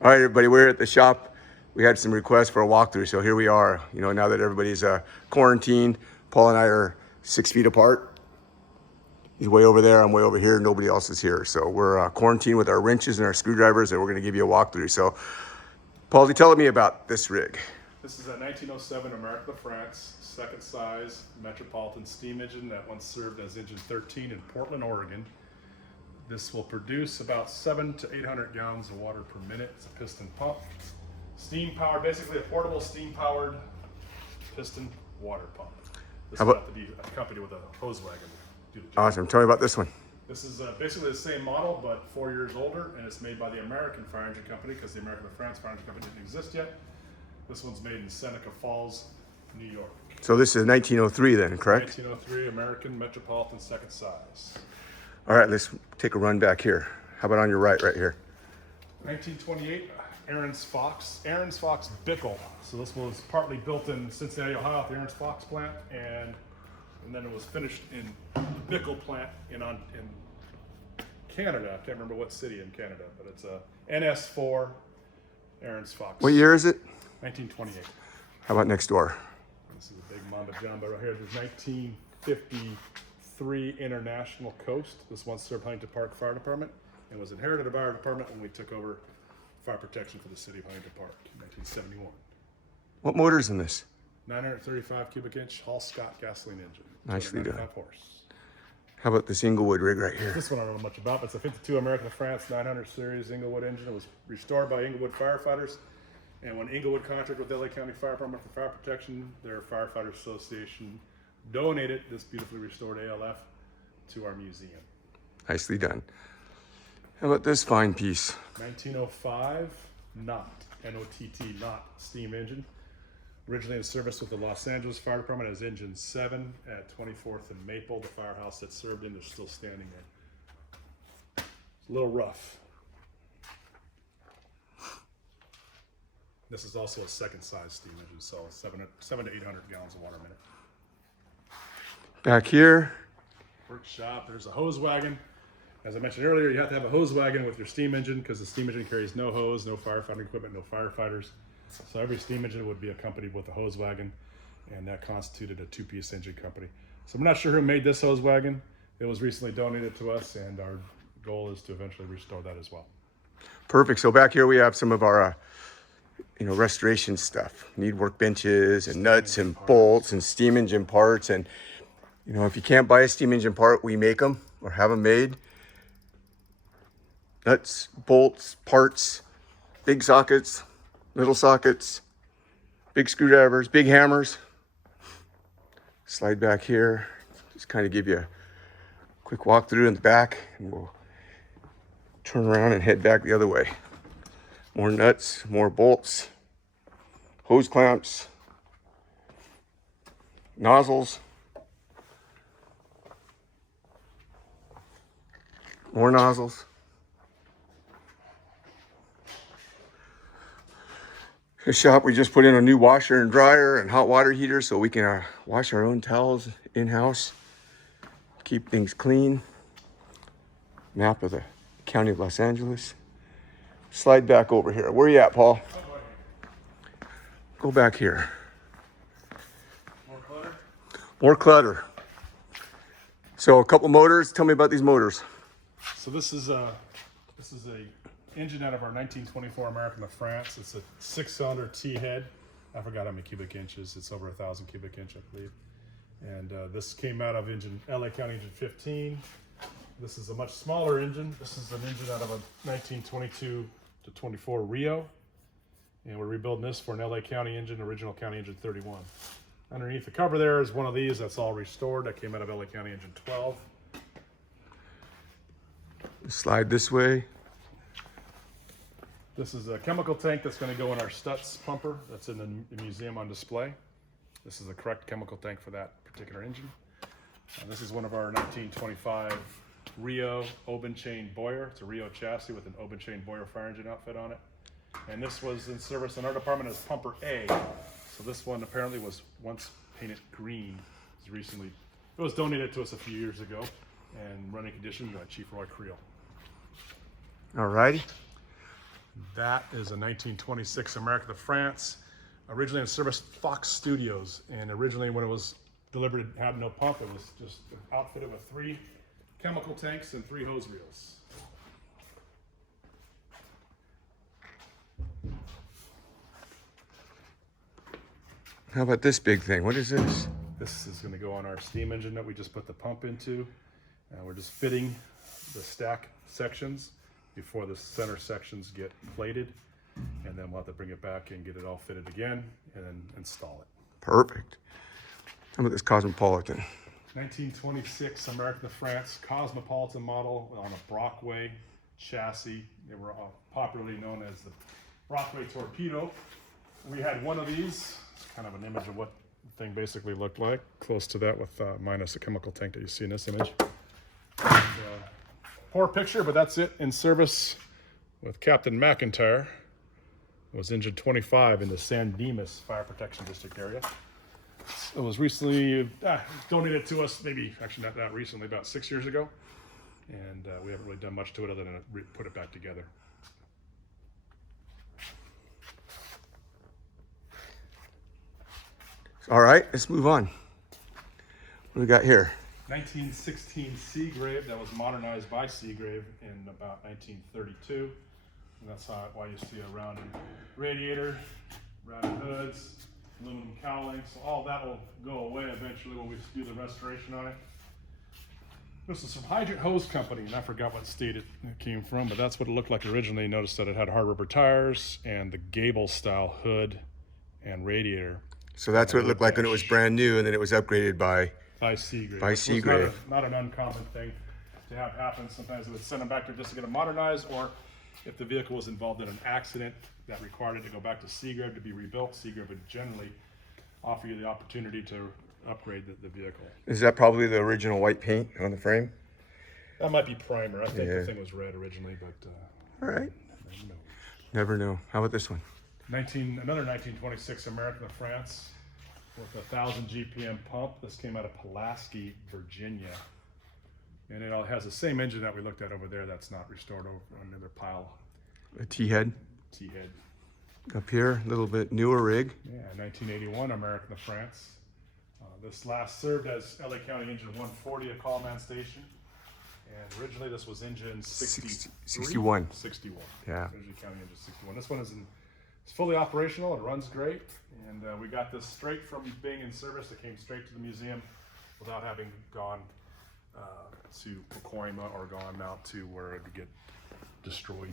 All right, everybody, we're at the shop. We had some requests for a walkthrough, so here we are. You know, now that everybody's quarantined, Paul and I are 6 feet apart. He's way over there, I'm way over here, nobody else is here. So we're quarantined with our wrenches and our screwdrivers, and we're gonna give you a walkthrough. So, Paul, tell me about this rig. This is a 1907 American France, second size Metropolitan steam engine that once served as engine 13 in Portland, Oregon. This will produce about 700 to 800 gallons of water per minute. It's a piston pump. Steam powered, basically a portable steam powered piston water pump. This will have to be accompanied with a hose wagon to do the job. Awesome, tell me about this one. This is basically the same model, but 4 years older, and it's made by the American Fire Engine Company because the American France Fire Engine Company didn't exist yet. This one's made in Seneca Falls, New York. So this is 1903 then, correct? 1903 American Metropolitan second size. All right, let's take a run back here. How about on your right here? 1928, Aaron's Fox Bickle. So this was partly built in Cincinnati, Ohio at the Aaron's Fox plant, and then it was finished in the Bickle plant in Canada. I can't remember what city in Canada, but it's a NS4 Aaron's Fox. What year is it? 1928. How about next door? This is a big Mamba Jumbo right here. There's 1953 International Coast. This once served Huntington Park Fire Department and was inherited by our department when we took over fire protection for the city of Huntington Park in 1971. What motor's in this? 935 cubic inch Hall Scott gasoline engine. Nicely done. 95 horse. How about this Inglewood rig right here? This one I don't know much about, but it's a 52 American France 900 series Inglewood engine. It was restored by Inglewood firefighters. And when Inglewood contracted with LA County Fire Department for fire protection, their Firefighter Association donated this beautifully restored ALF to our museum. Nicely done. How about this fine piece? 1905 Knott, N-O-T-T, Knott steam engine. Originally in service with the Los Angeles Fire Department as Engine 7 at 24th and Maple, the firehouse that served in, they're still standing there. It's a little rough. This is also a second size steam engine, so 700 to 800 gallons of water a minute. Back here. Workshop, there's a hose wagon. As I mentioned earlier, you have to have a hose wagon with your steam engine because the steam engine carries no hose, no firefighting equipment, no firefighters. So every steam engine would be accompanied with a hose wagon, and that constituted a two-piece engine company. So I'm not sure who made this hose wagon. It was recently donated to us, and our goal is to eventually restore that as well. Perfect. So back here we have some of our restoration stuff. Need workbenches and nuts and bolts and steam engine parts. And if you can't buy a steam engine part, we make them or have them made. Nuts, bolts, parts, big sockets, little sockets, big screwdrivers, big hammers. Slide back here. Just kind of give you a quick walkthrough in the back, and we'll turn around and head back the other way. More nuts, more bolts, hose clamps, nozzles, more nozzles. The shop, we just put in a new washer and dryer and hot water heater so we can wash our own towels in-house, keep things clean. Map of the County of Los Angeles. Slide back over here. Where are you at, Paul? Go back here. More clutter? More clutter. So a couple motors. Tell me about these motors. So this is a engine out of our 1924 American France. It's a 6-cylinder T-head. I forgot how many cubic inches. It's over 1,000 cubic inch, I believe. And this came out of LA County engine 15. This is a much smaller engine. This is an engine out of a 1922 to 24 Rio. And we're rebuilding this for an LA County engine, original County engine 31. Underneath the cover there is one of these that's all restored. That came out of LA County engine 12. Slide this way. This is a chemical tank that's going to go in our Stutz pumper that's in the museum on display. This is the correct chemical tank for that particular engine. This is one of our 1925 Rio open chain Boyer. It's a Rio chassis with an open chain Boyer fire engine outfit on it. And this was in service in our department as Pumper A. So this one apparently was once painted green. It was donated to us a few years ago and running condition by Chief Roy Creel. All righty. That is a 1926 American to France, originally in service Fox Studios. And originally when it was delivered, it had no pump. It was just outfitted with 3 chemical tanks and 3 hose reels. How about this big thing? What is this? This is going to go on our steam engine that we just put the pump into. We're just fitting the stack sections before the center sections get plated. And then we'll have to bring it back and get it all fitted again and then install it. Perfect. How about this Cosmopolitan? 1926 American to France Cosmopolitan model on a Brockway chassis. They were popularly known as the Brockway Torpedo. We had one of these. It's kind of an image of what the thing basically looked like. Close to that with minus the chemical tank that you see in this image. And, poor picture, but that's it. In service with Captain McIntyre. It was engine 25 in the San Dimas Fire Protection District area. It was recently donated to us, maybe actually not that recently, about 6 years ago. And we haven't really done much to it other than put it back together. All right, let's move on. What do we got here? 1916 Seagrave that was modernized by Seagrave in about 1932. And that's why you see a rounded radiator, rounded hoods, aluminum cowling. So all that will go away eventually when we do the restoration on it. This is from Hydrant Hose Company, and I forgot what state it came from, but that's what it looked like originally. Notice that it had hard rubber tires and the gable style hood and radiator. So that's what it looked like when it was brand new, and then it was upgraded by Seagrave. By Seagrave. Not an uncommon thing to have happen. Sometimes they would send them back there just to get them modernized, or if the vehicle was involved in an accident that required it to go back to Seagrave to be rebuilt, Seagrave would generally offer you the opportunity to upgrade the vehicle. Is that probably the original white paint on the frame? That might be primer. I think the thing was red originally, but All right. never know. Never know. How about this one? Another 1926 American to France with a 1,000 GPM pump. This came out of Pulaski, Virginia. And it all has the same engine that we looked at over there that's not restored over on another pile. A T-head. T-head. Up here, a little bit newer rig. Yeah, 1981 American to France. This last served as LA County Engine 140 at Callman Station. And originally this was engine 61. 61. Yeah. Originally County Engine 61. This one it's fully operational. It runs great. And we got this straight from being in service. It came straight to the museum without having gone to Pacoima or gone out to where it would get destroyed.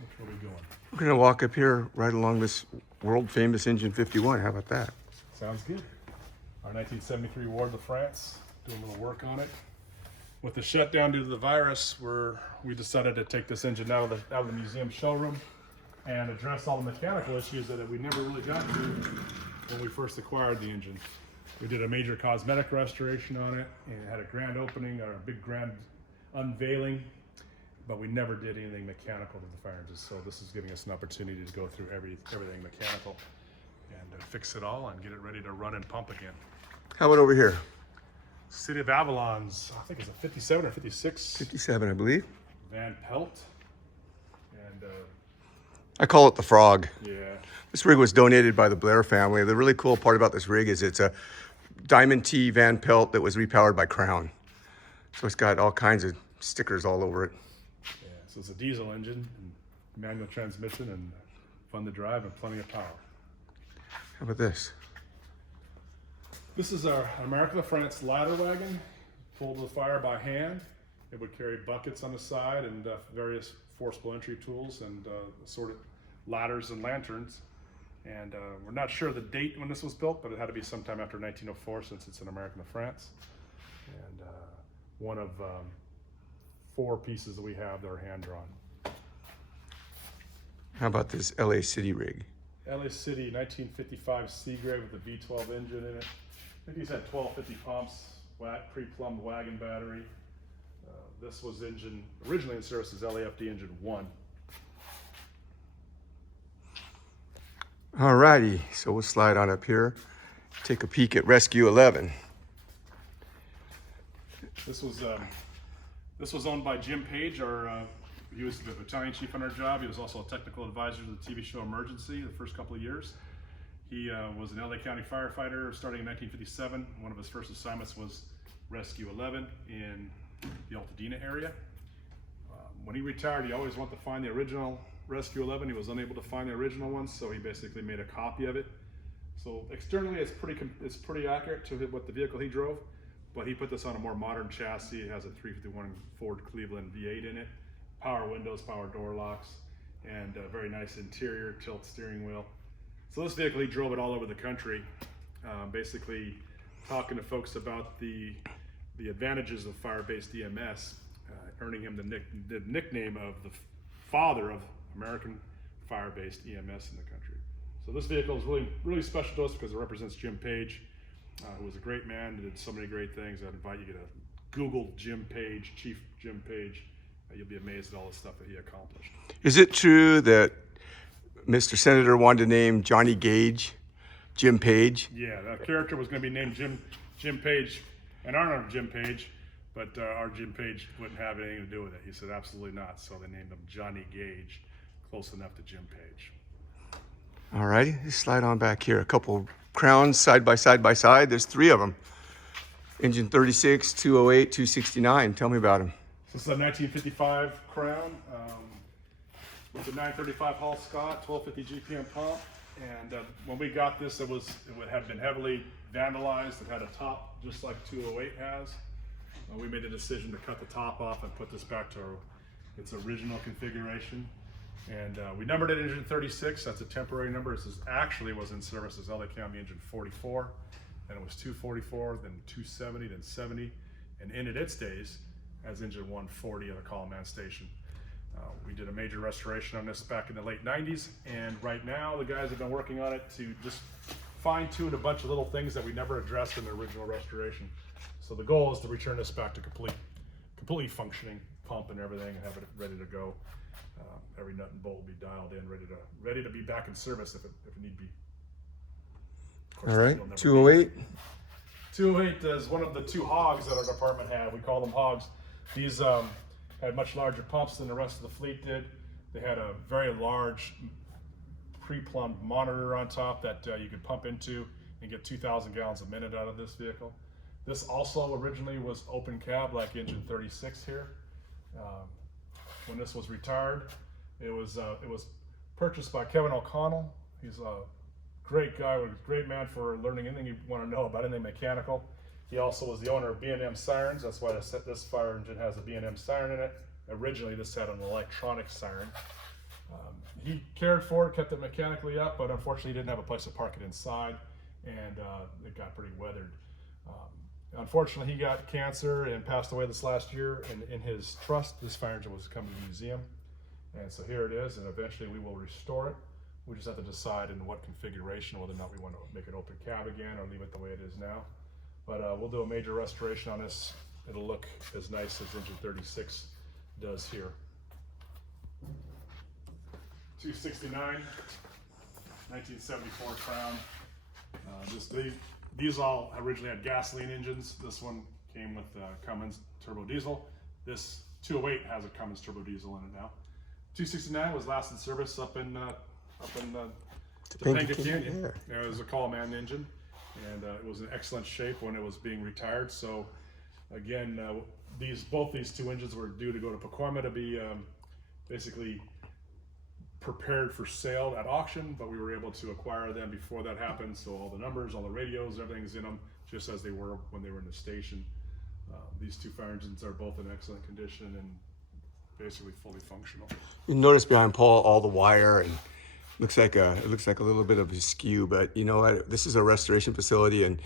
Which way are we going? We're going to walk up here right along this world famous engine 51. How about that? Sounds good. Our 1973 Ward de France, doing a little work on it. With the shutdown due to the virus, we decided to take this engine out of the museum showroom and address all the mechanical issues that we never really got to when we first acquired the engine. We did a major cosmetic restoration on it and it had a grand opening, or a big grand unveiling, but we never did anything mechanical to the fire engine. So this is giving us an opportunity to go through everything mechanical and fix it all and get it ready to run and pump again. How about over here? City of Avalon's, I think it's a 57 or 56. 57, I believe. Van Pelt. And I call it the Frog. yeah, This rig was donated by the Blair family. The really cool part about this rig is it's a Diamond T Van Pelt that was repowered by Crown. So it's got all kinds of stickers all over it. yeah. So it's a diesel engine, and manual transmission, and fun to drive, and plenty of power. How about this? This is our American to France ladder wagon, pulled to the fire by hand. It would carry buckets on the side and various forcible entry tools and assorted ladders and lanterns. And we're not sure the date when this was built, but it had to be sometime after 1904 since it's an American to France. And one of 4 pieces that we have that are hand-drawn. How about this LA City rig? LA City 1955 Seagrave with a V12 engine in it. I think these had 1250 pumps, pre-plumbed wagon battery. This was originally in service as LAFD engine 1. All righty, so we'll slide on up here, take a peek at Rescue 11. This was owned by Jim Page, our he was the battalion chief on our job. He was also a technical advisor to the TV show Emergency the first couple of years. He was an LA County firefighter starting in 1957. One of his first assignments was Rescue 11 in the Altadena area. When he retired, he always wanted to find the original Rescue 11. He was unable to find the original one, so he basically made a copy of it. So externally, it's pretty accurate to what the vehicle he drove, but he put this on a more modern chassis. It has a 351 Ford Cleveland V8 in it, power windows, power door locks, and a very nice interior, tilt steering wheel. So this vehicle, he drove it all over the country, basically talking to folks about the advantages of fire-based EMS, earning him the nickname of the father of American fire-based EMS in the country. So this vehicle is really special to us because it represents Jim Page, who was a great man, did so many great things. I'd invite you to Google Jim Page, Chief Jim Page. You'll be amazed at all the stuff that he accomplished. Is it true that Mr. Senator wanted to name Johnny Gage Jim Page? Yeah, that character was going to be named Jim Page in honor of Jim Page, but our Jim Page wouldn't have anything to do with it. He said absolutely not, so they named him Johnny Gage, close enough to Jim Page. All righty, slide on back here. A couple crowns side by side by side. There's three of them. Engine 36, 208, 269. Tell me about them. This is a 1955 Crown with a 935 Hall Scott, 1250 GPM pump. And when we got this, it had been heavily vandalized. It had a top just like 208 has. We made a decision to cut the top off and put this back to its original configuration. And we numbered it engine 36. That's a temporary number. This actually was in service as LA County engine 44. Then it was 244, then 270, then 70, and ended its days as engine 140 at a call man station. We did a major restoration on this back in the late 90s, and right now the guys have been working on it to just fine-tune a bunch of little things that we never addressed in the original restoration. So the goal is to return this back to completely functioning pump and everything, and have it ready to go. Every nut and bolt will be dialed in, ready to be back in service if it need be. All right, 208. 208 is one of the two hogs that our department had. We call them hogs. These had much larger pumps than the rest of the fleet did. They had a very large pre-plumbed monitor on top that you could pump into and get 2,000 gallons a minute out of this vehicle. This also originally was open cab like engine 36 here. When this was retired, it was purchased by Kevin O'Connell. He's a great guy, a great man for learning anything you want to know about anything mechanical. He also was the owner of B&M Sirens. That's why this fire engine has a B&M siren in it. Originally, this had an electronic siren. He cared for it, kept it mechanically up, but unfortunately, he didn't have a place to park it inside, and it got pretty weathered. Unfortunately, he got cancer and passed away this last year, and in his trust, this fire engine was coming to the museum. And so here it is, and eventually we will restore it. We just have to decide in what configuration, whether or not we want to make it open cab again or leave it the way it is now. But we'll do a major restoration on this. It'll look as nice as engine 36 does here. 269, 1974 Crown. These all originally had gasoline engines. This one came with Cummins turbo diesel. This 208 has a Cummins turbo diesel in it now. 269 was last in service up in Topanga Canyon. It was a call man engine, and it was in excellent shape when it was being retired. So again, both these two engines were due to go to Pacoima to be basically prepared for sale at auction, but we were able to acquire them before that happened. So all the numbers, all the radios, everything's in them just as they were when they were in the station. These two fire engines are both in excellent condition and basically fully functional. You notice behind Paul all the wire, and it looks like a little bit of a skew, but you know what? This is a restoration facility, and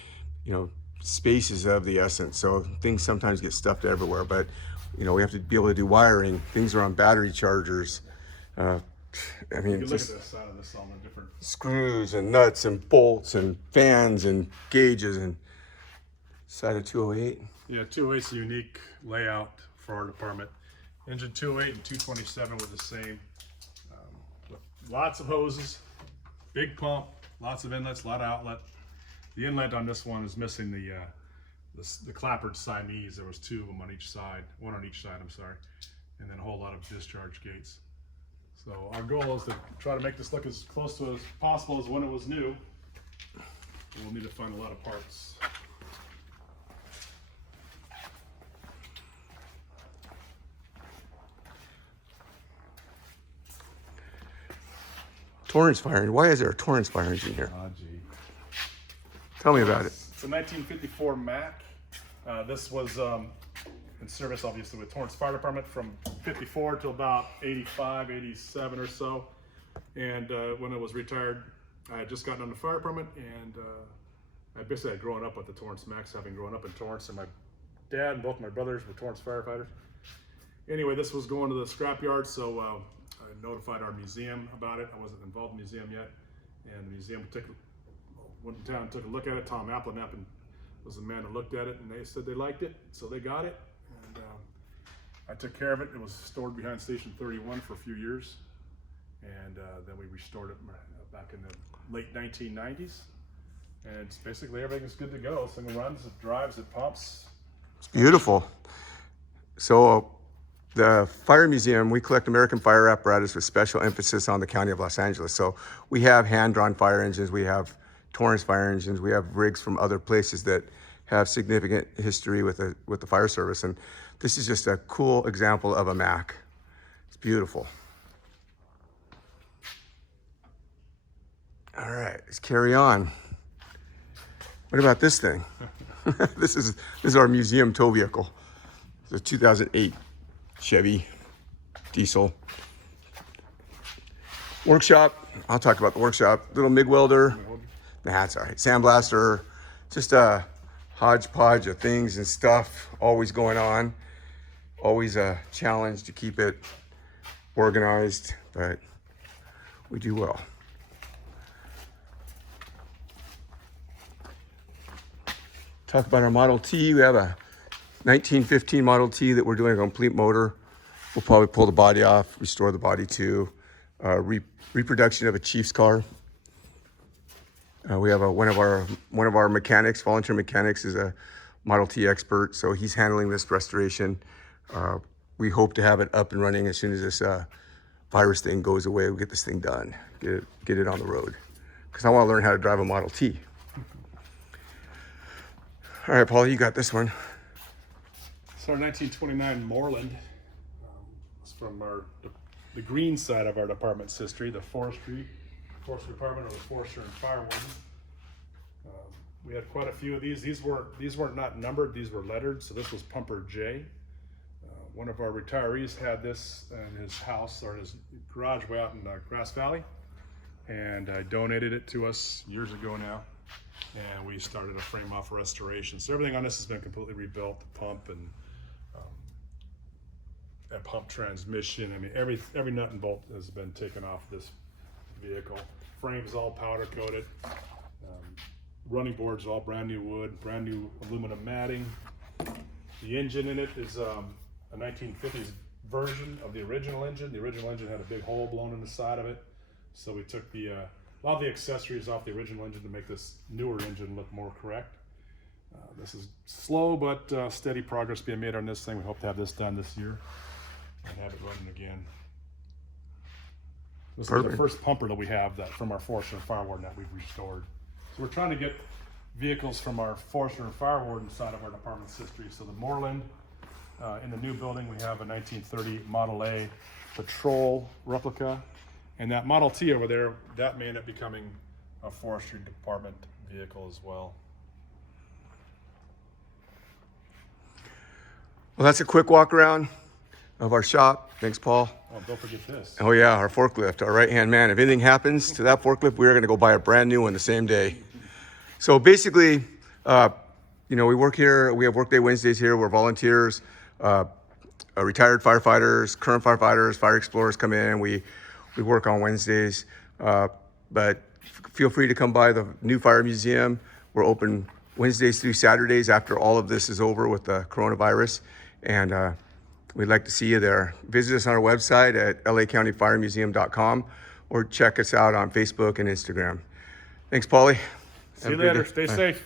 you know, space is of the essence. So things sometimes get stuffed everywhere, but you know, we have to be able to do wiring. Things are on battery chargers. I mean, you look at this side of this on the different screws and nuts and bolts and fans and gauges and side of 208. Yeah, 208's a unique layout for our department. Engine 208 and 227 were the same. With lots of hoses, big pump, lots of inlets, a lot of outlet. The inlet on this one is missing the clappered Siamese. There was two of them on each side, one on each side, I'm sorry. and then a whole lot of discharge gates. So our goal is to try to make this look as close to as possible as when it was new. And we'll need to find a lot of parts. Torrance fire. Why is there a Torrance fire engine here? Ah, gee. Tell me about it. It's a 1954 Mack. This was in service, obviously, with Torrance Fire Department from 54 to about 85, 87 or so. And when it was retired, I had just gotten on the fire department, and I basically had grown up with the Torrance Macks, having grown up in Torrance, and my dad and both my brothers were Torrance firefighters. Anyway, this was going to the scrapyard, so I notified our museum about it. I wasn't involved in the museum yet, and the museum went down and took a look at it. Tom Applenapp was the man that looked at it, and they said they liked it, so they got it. And I took care of it. It was stored behind Station 31 for a few years, and then we restored it back in the late 1990s. And it's basically everything is good to go. This thing runs, it drives, it pumps. It's beautiful. So the Fire Museum, we collect American fire apparatus with special emphasis on the County of Los Angeles. So we have hand-drawn fire engines, we have Torrance fire engines, we have rigs from other places that have significant history with the fire service. And this is just a cool example of a Mack. It's beautiful. All right, let's carry on. What about this thing? This is our museum tow vehicle. It's a 2008 Chevy diesel. Workshop, I'll talk about the workshop. Little MIG welder. Nah, it's all right. Sandblaster, just a hodgepodge of things and stuff always going on. Always a challenge to keep it organized, but we do well. Talk about our Model T. We have a 1915 Model T that we're doing a complete motor. We'll probably pull the body off, restore the body to reproduction of a Chiefs car. We have one of our mechanics, volunteer mechanics, is a Model T expert, so he's handling this restoration. We hope to have it up and running as soon as this virus thing goes away. We'll get this thing done, get it on the road, because I want to learn how to drive a Model T. All right, Paul, you got this one. It's our 1929 Moreland. It's from the green side of our department's history, the forestry department, or the forester and firewood. We had quite a few of these. These weren't not numbered, these were lettered, so this was Pumper J. One of our retirees had this in his house, or his garage way out in Grass Valley, and donated it to us years ago now. And we started a frame off restoration. So everything on this has been completely rebuilt, the pump and pump transmission. I mean, every nut and bolt has been taken off this vehicle. Frame's all powder coated. Running boards are all brand new wood, brand new aluminum matting. The engine in it is a 1950s version of the original engine. The original engine had a big hole blown in the side of it. So we took a lot of the accessories off the original engine to make this newer engine look more correct. This is slow but steady progress being made on this thing. We hope to have this done this year and have it running again. This is the first pumper that we have from our forester and fire warden that we've restored. So we're trying to get vehicles from our forester and fire warden side of our department's history. So the Moreland, in the new building, we have a 1930 Model A Patrol replica. And that Model T over there, that may end up becoming a forestry department vehicle as well. Well, that's a quick walk around of our shop. Thanks, Paul. Oh, don't forget this. Oh yeah, our forklift, our right-hand man. If anything happens to that forklift, we're gonna go buy a brand new one the same day. So basically, we work here, we have workday Wednesdays here, we're volunteers, retired firefighters, current firefighters, fire explorers come in, we work on Wednesdays, but feel free to come by the new Fire Museum. We're open Wednesdays through Saturdays after all of this is over with the coronavirus, and we'd like to see you there. Visit us on our website at lacountyfiremuseum.com or check us out on Facebook and Instagram. Thanks, Paulie. See you later. Stay safe.